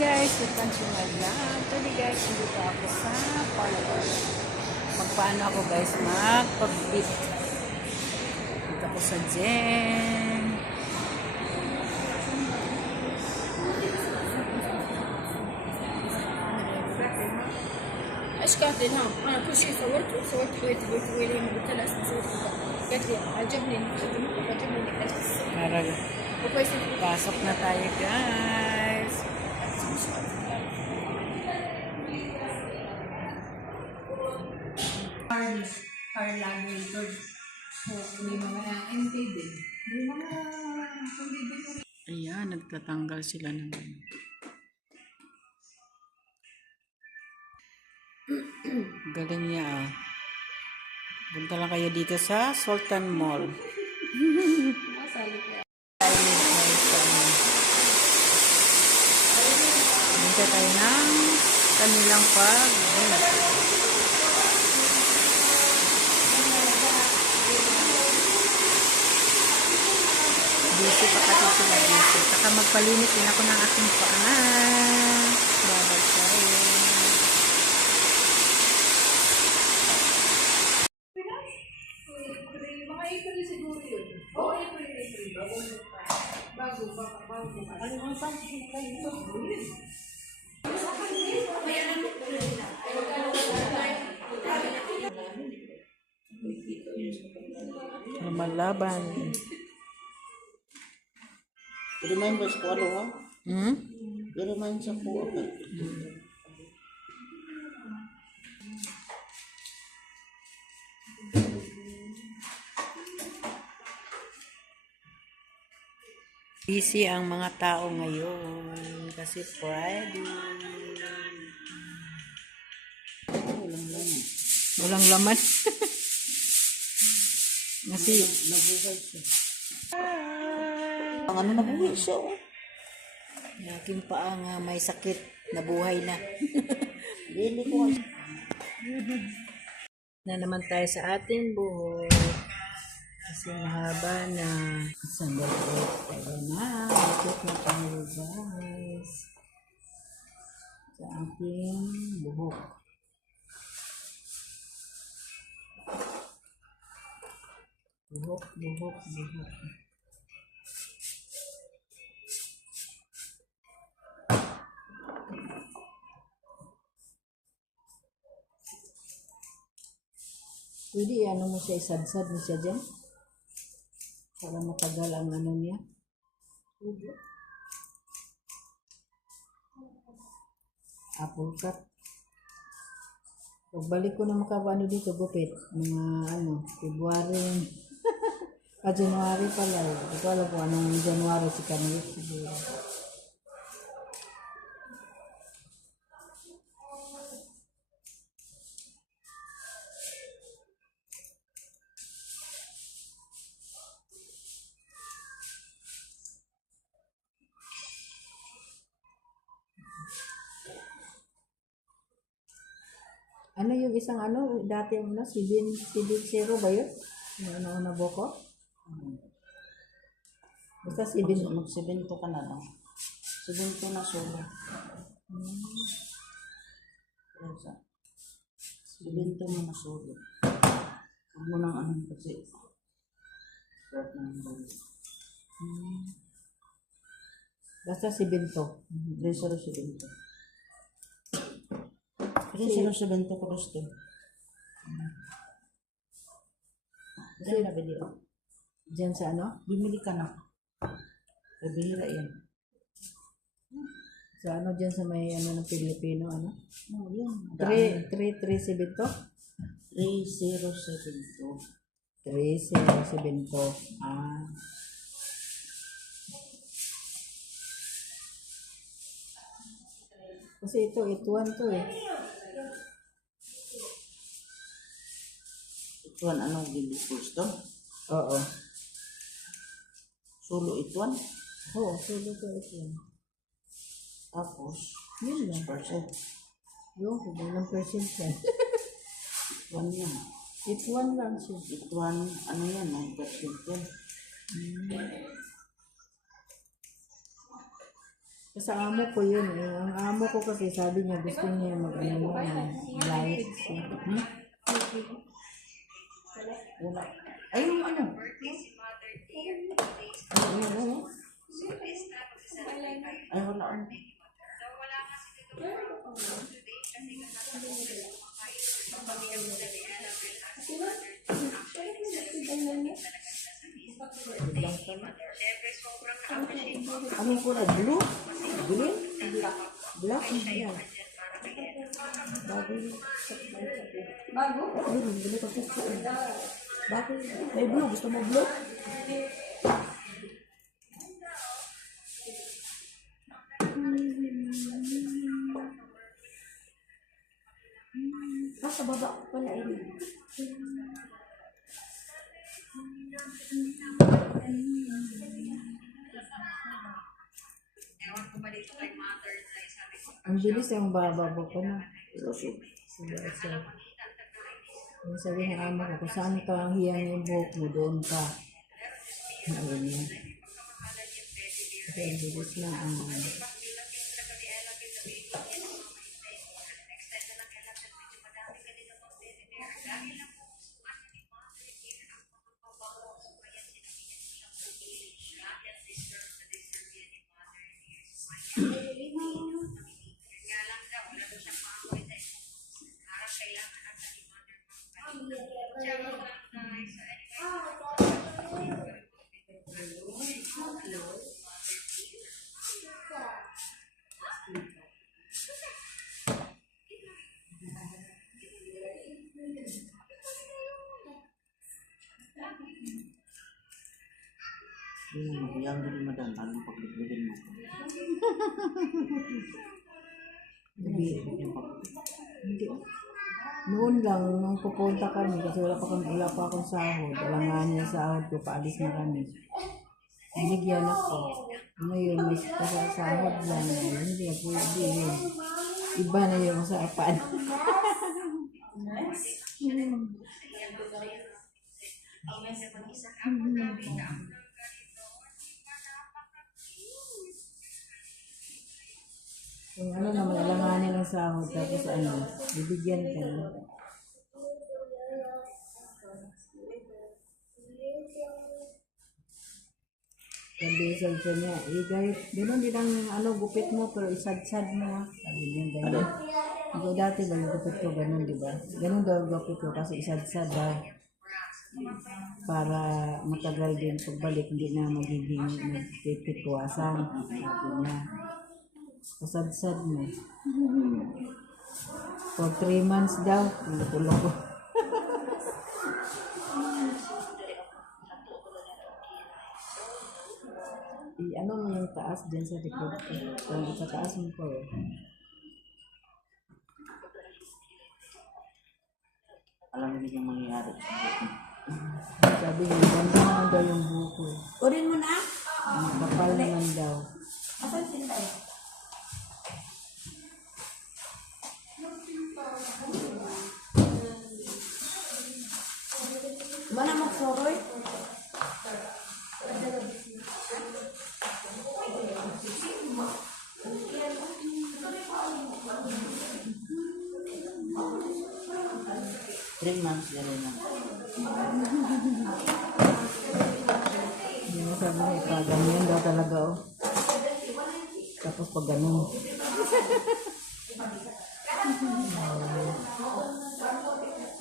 guys, welcome to my vlog. Today guys, dito ako sa parlor. Magpaano ako guys, magpag-dip. Dito ako sa gym. ايش قالت لي الهام؟ انا كل شيء صورته حويتي لي قلت لها اسمع سويت قالت لي عجبني انك خدمت وعجبني انك لبست Tara, وكويس pasok na tayo guys. car laminator. So, may mga MK din. May mga pambibili. Ayan, nagtatanggal sila ng galing niya ah. Punta lang kayo dito sa Sultan Mall. Masali kaya. Punta tayo ng kanilang busy pa kasi sila busy. Saka magpalinis din ako ng aking paa. Babay tayo. Mga April siguro yun. Oo, April. Bago. Ano ang sabi ko ito? Lumalaban. Remembers ko ano ha? Hmm? I-remind sa po. Busy ang mga tao ngayon kasi Friday. Walang laman. Kasi Nabuhay siya. Ang ano nabuhay siya oh. yung aking paa nga may sakit, nabuhay na. Really ko. Na naman tayo sa ating buhok. Kasi mahaba na. Sandal ko. Pero na. Ikot na tayo guys. Sa ating buhok. Buhok. Pwede ano mo siya, isadsad mo siya dyan. Para matagal ang ano niya. Apple cut. Pagbalik ko na makabano dito, gupit. Mga ano, February. January pala. Hindi ko alam kung anong January si Camille siguro. Ano yung isang ano, dati yung ano, Zero ba yun? Yung una boko? Basta Magsibento ka na lang. Sibento na solo. Sibento mo na solo. Huwag mo nang ano kasi. Start na yung balo. Basta Sibento. Resero sibento. Resero sibento ko gusto. Dahil nabili oh. Diyan sa ano? Bimili ka na. Nabihira yan. Sa ano dyan sa may ano ng Pilipino, ano? Oh, yan. 3 Sibento? 3072. 3 Sibento. Ah. Kasi ito, ituan to eh. Ituan, anong bili gusto? Oo. Solo ituan. Oo, sulo ko ito. Tapos, Yun lang. 6%. Yung, kung ilang percent yan. Ituan yan. Ituan lang siya. Ituan, ano yan, 9% yan. Sa amo ko yun eh. Ang amo ko kasi sabi niya gusto niya mag-ano diet siya. Hmm? Wala. Ay, yung ano? Ano? Ay, wala. Ano? Anong kulay? Blue? Green? Black? Yan. Bago? Bago? Bili ko sa bago? May blue. Gusto mo blue? Sa baba ko pala ini. Ang bilis yung bababo ko na. Sige. Yung sabi ng amo ko, kung saan ka ang hiyang yung buhok mo, doon ka. Ayun yan. Kasi ang bilis na ang Yang din madam, ano pagbibigyan mo? hindi. Noon lang, nung pupunta kami, kasi wala pa akong sahod. Alangan niya sahod ko, paalis na kami. Binigyan ako. Ngayon, may sahod lang. Hindi ako, hindi yun. Iba na yung usapan. Kung ano naman, alanganin ng sahod, tapos ano, bibigyan ka na. Sabi sa niya, guys, gano'n din ang ano, gupit mo, pero isad-sad mo. Sabi niya, gano'n. Ito dati ba yung gupit ko, gano'n, di ba? Gano'n daw ang gupit ko, kasi isad-sad daw. Para matagal din pagbalik, hindi na magiging nagtitikuwasan. Sabi niya. Pasad-sad mo. For 3 months daw, tulog ko. Ano mo yung taas dyan sa likod ko? Kung sa taas mo po. Alam mo yung mangyayari. Sabi niya, ganda naman daw yung buko. Urin mo na? Makapal naman daw. Asan sila eh? Mana magsoroy? Three months gano'n na. Hindi mo sabi niya, ganyan daw talaga oh. Tapos pag ganun.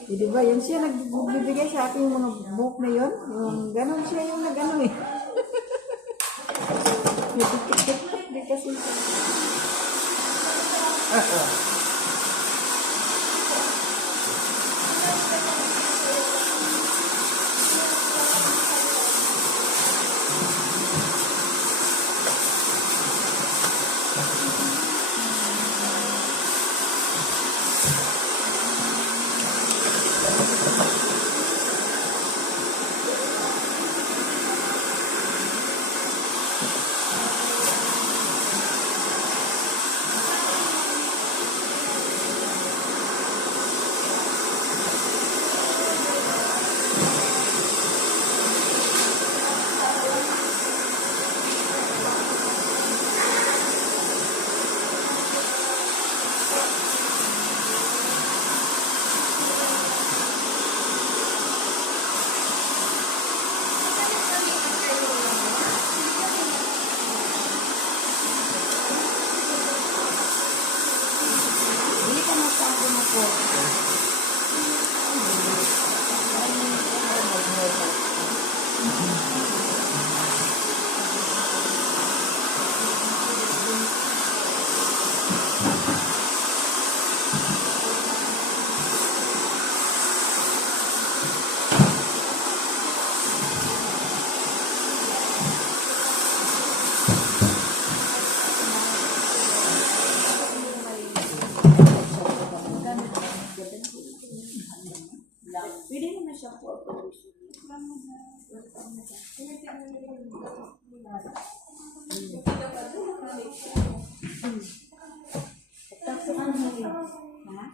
Di ba, yun siya nagbibigay sa akin yung mga buhok na yun. Yung ganun siya yung nag-ano eh. Hindi kasi Taksukan mo yun. Ha?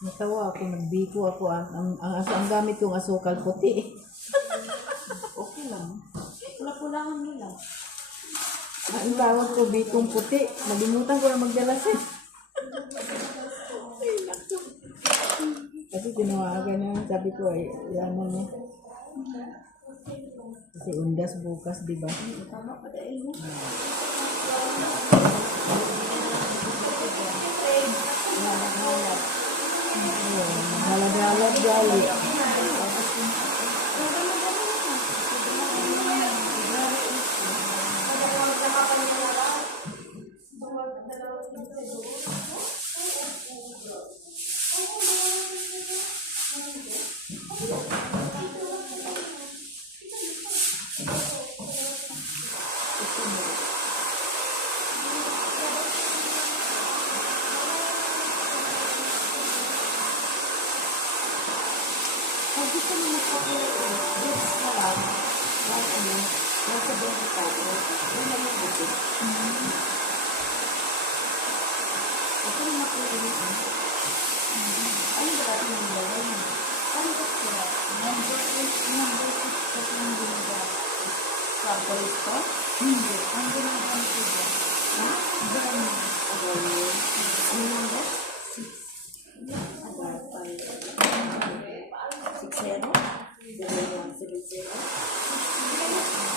Natawa ako, nagbiko ako. Ang gamit kong asukal puti. Okay lang. Pula-pulangan mo lang. Ang tawag ko, bikong puti. Nalimutan ko na magdala siya. Kasi tinawagan na, sabi ko ay, yan na niya. Kasi undas bukas, di ba? Tama pa dahil mo. Halad-halad gali. Pag gusto mo yes na lang. Nasa buhay tayo. Yun lang yung buti. Ako yung makulit. Ano ba natin yung gawin? Ano ba sila? Number 8 sa kong ginagawa. Sa boys ko? Hindi. Ang ginagawa ko dyan. Ha? Dami. Ano number? 6. Agar 5. 6-0? 0-1-7-0?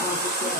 Ah, 6-0.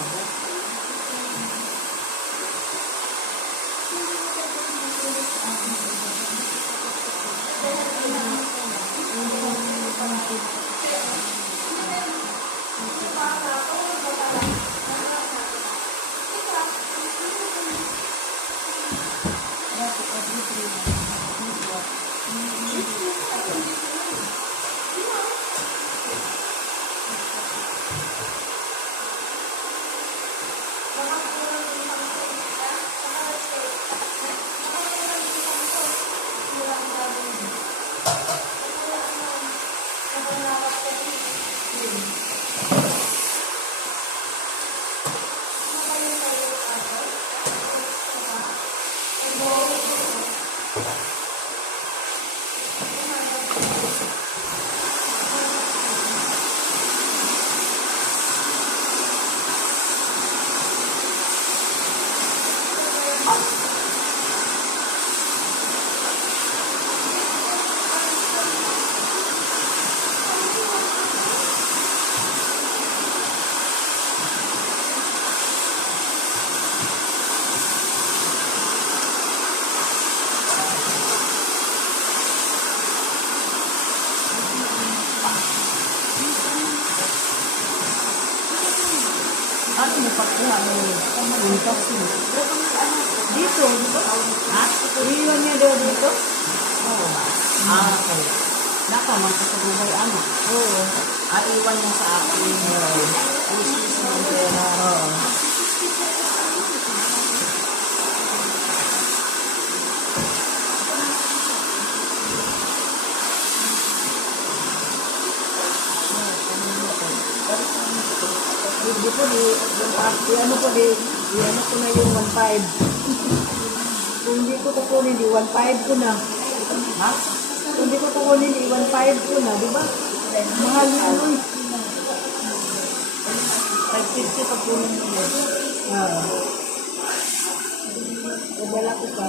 Ano mo pagkuha mo yung taxi? Dito, di ba? Ha? Iwan niya daw dito? Oo. Ah, okay. Nakamang sa Dubai, ano? Oo. Iwan niya sa akin. Alis-alis mo ang pera. Oo. Di po ano po ano ko na yung 1.5. Kung hindi ko kukunin, di 1.5 ko na. Ha? Kung hindi ko kukunin, di 1.5 ko na, di ba? Mahal yun. 550 pag kunin mo yun. Padala ko pa.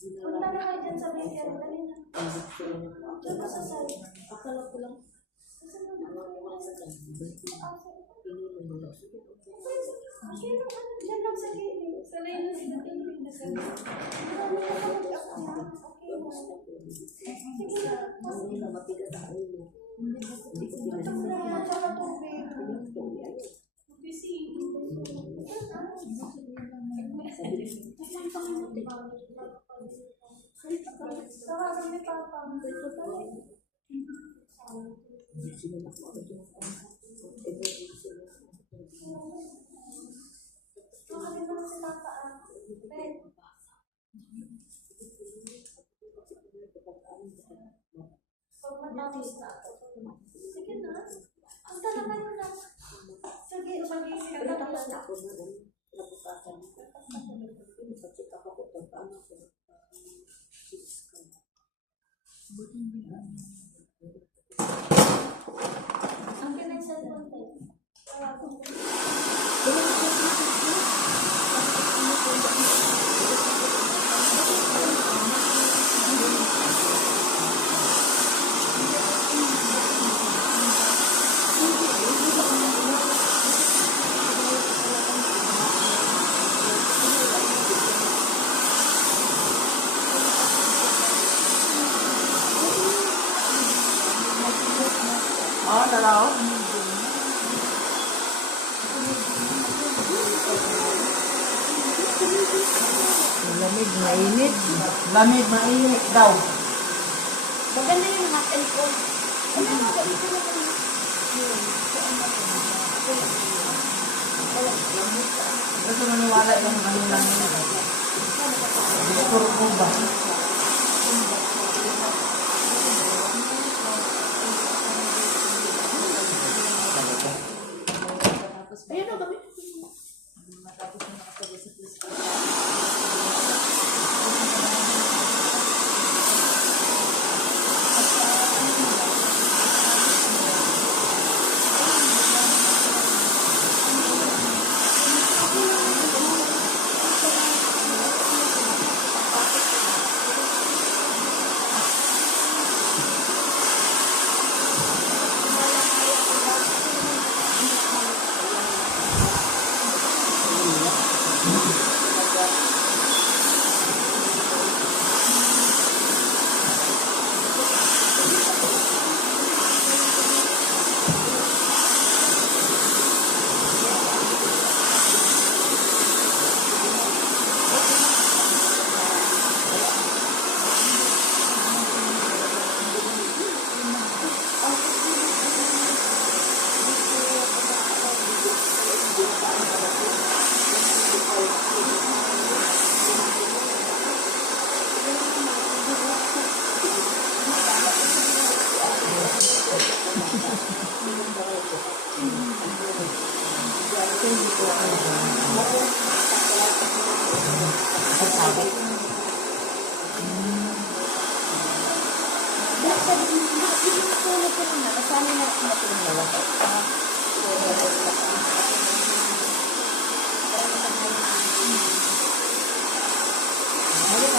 Punta na kayo dyan sa may Akala ko lang. Diyan lang sa gilid. Sanay na sila. Pag matapos na ako, sige na. Ang talaga mo na. Sige, mag-isip ka tapos na ako. Ang kinang cellphone tayo. Oh, dalaw. Lamig, mainit. Lamig, mainit daw. Maganda yung hot and cold. Ano ba ba? Ito na kami. Gusto maniwala yung ano lang yun. Gusto ko ba? Ayun na, kami.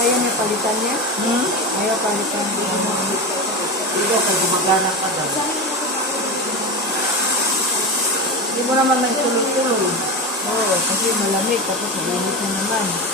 Ayaw niya palitan niya? Ayaw palitan niya. Hindi ako gumagana ka daw. Hindi mo naman nagtuloy-tuloy. Oo, kasi malamig tapos malamig na naman.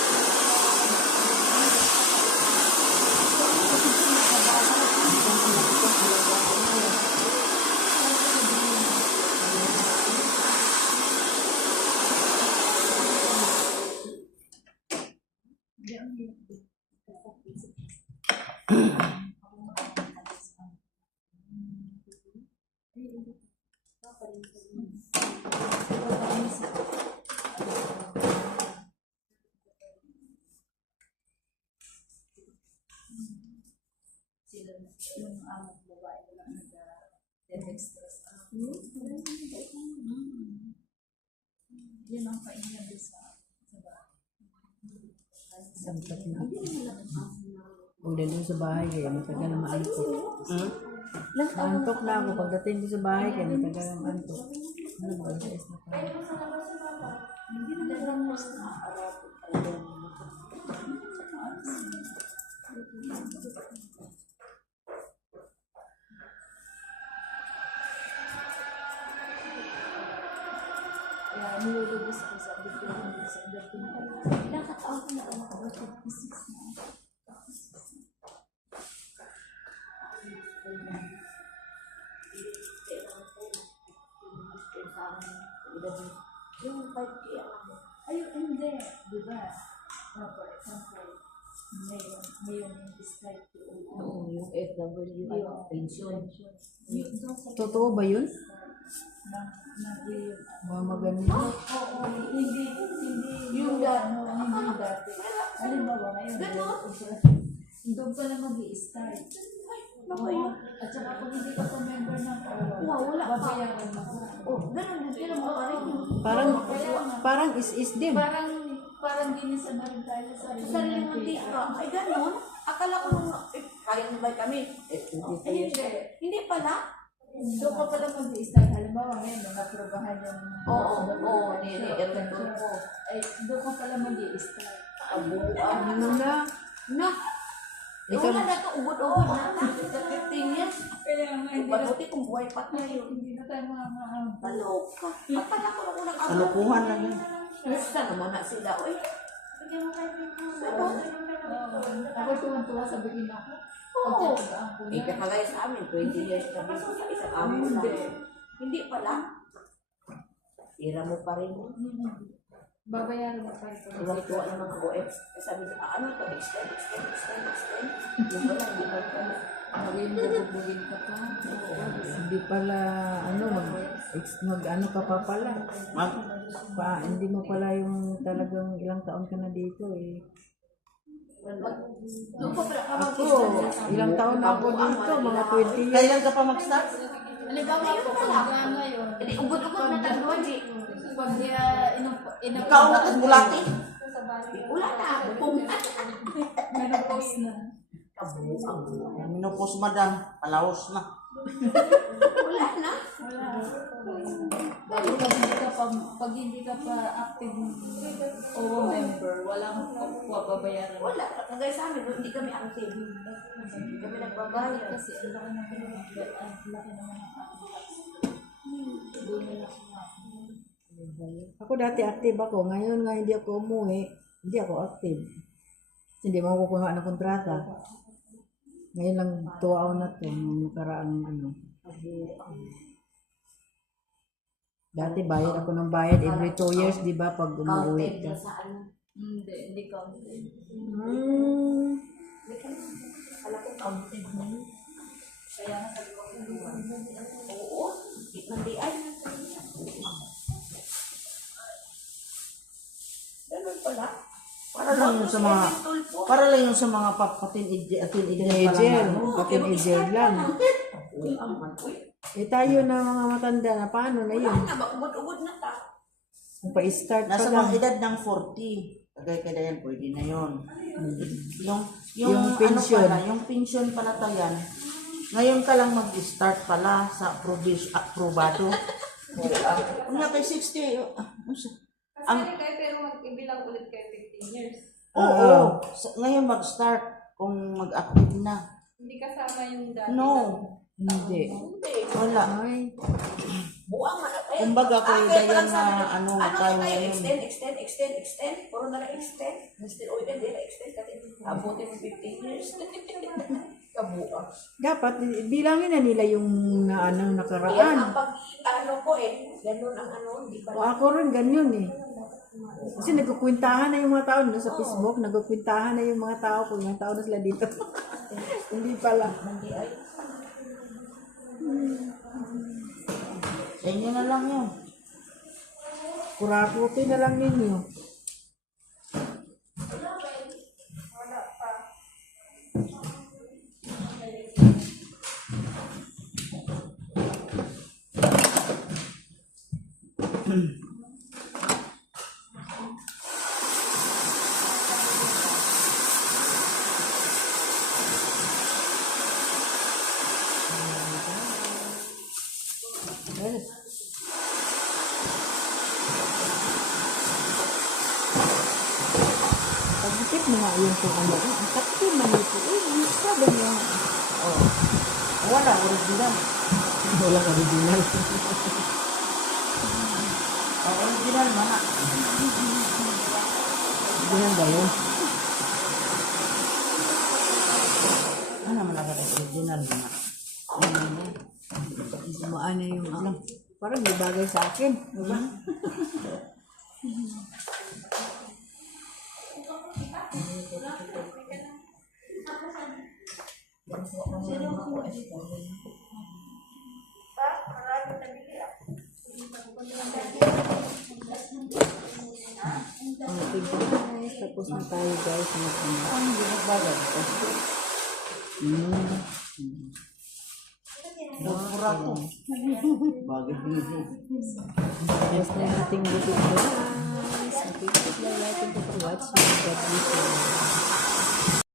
Yung among babae na nag-express. Yun ang kainan doon sa bahay. Sampat na. Huwag dito sa bahay kaya matagal na maantok. Maantok na ako. Pagdating ko sa bahay kaya matagal na maantok. Ano ba? Alas 6 na pa. Hindi na nag-ramos na arap. Kaya nilulubos ako sa bigyan sa birthday na. Ilang kataon ko na ako nakabirthday? 56 na. Yung 5K ako. Ayun, hindi. Diba? For example, ngayon yung dislike to Oo, yung FW, ano, pension. yung Totoo ba yun? Mga maganda. Oo, hindi yung hindi dati. Halimbawa, ngayon, doon pa lang mag-i-start. At saka kung hindi ka pa member ng wala babayaran mo. Oh, ganun din mo pa rin. Parang is din. Parang ginisa na rin tayo sa sarili mo dito. Ay, ganun. Akala ko nung, kaya na ba kami? Hindi pala. Doon ka pala mag-i-start. Halimbawa ngayon, nakaprobahan yung pension ko. Ay, doon ka pala mag-i-start. Ano na? Wala na ito, ubod-ubod na. 15 years. Mabuti kung buhay pa tayo. Hindi na tayo mga paloka. Akala ko nung unang Kalukuhan lang yun. Basta naman na sila. Uy, hindi mo kayo ako tuwan-tuwa sa bigin ako. Oo. Kagaya sa amin, 20 years kami sa isang amo na. Hindi pala. Tira mo pa rin. Babayaran mo pa ito. Tuwang-tuwa naman ako. Sabi sa ano to, extend. Yung pala, hindi ba kami. Bugin ka pa. Hindi pala, ano ka pa pala. Hindi mo pala yung talagang ilang taon ka na dito eh. Ako, ilang taon na ako dito, mga 20 years. Kailan ka pa mag-start? Halimbawa ako pag ngayon. Hindi, ubod-ubod na technology. Pag Ikaw na tagbulati. wala na. Menopause na. Minupos madam, palaos na. Wala na. Dahil pag hindi ka pa active o member, walang pababayaran. Wala, kagaya sa amin, hindi kami active. Hindi kami nagbabayad. Kasi ang laki naman doon na lang Ako dati active ako, ngayon nga hindi ako umuwi, hindi ako active. Hindi mo kukuha ng kontrata. Ngayon lang 2 taon na to, nung nakaraang ano. Dati bayad ako ng bayad every 2 years, di ba, pag umuwi ka. Hindi counted. Alam ko, counted na yun. Kaya nga sabi ko, Oo, hindi ay. Ganun pala. Para lang yun sa mga teenager Teenager lang. Eh tayo na mga matanda na, paano na yun? Ubod-ubod na ta. Kung pa-start pa Nasa lang. mga edad ng 40. Kagaya yan, pwede na yun. Yung pension. Ano pala, yung pension pala tayan. Ngayon ka lang mag-start pala sa aprobado. Kung kay 60, pero mag-ibilang ulit kayo 15 years. oo. Ngayon mag-start kung mag-active na. Hindi kasama yung dati. No. Hindi. Wala. Ay, buang man. Kumbaga kay Dayan na ano tayo ngayon. Extend. Puro na lang extend. Mr. Oil, hindi na extend. Abutin mo 15 years. Kabuang. dapat bilangin na nila yung Yan nakaraan. ang pag-ano ko eh. Ganun ang ano. Hindi O ba? ako rin ganyan eh. Kasi nagkukwintahan na yung mga tao no, sa Facebook, nagkukwintahan na yung mga tao kung ilang taon na sila dito. Hindi pala. Hindi ay. Sa inyo na lang yun. Kurakuti na lang ninyo. Yes. Pag-isip mo nga yun kung ano. Ang sakti man ito. Ang sabi niya. Oh. Wala, original. Walang original. Ang original Original man na. Ganyan ba yun? Ano man na original man na. Maano yung ano. Parang may bagay sa akin. Diba? Okay guys, tapos na tayo guys. Ano yung bagay ito? Pura ko. Bagay dito. Tapos na yung ating butik guys. Okay, like and for watching. God bless you.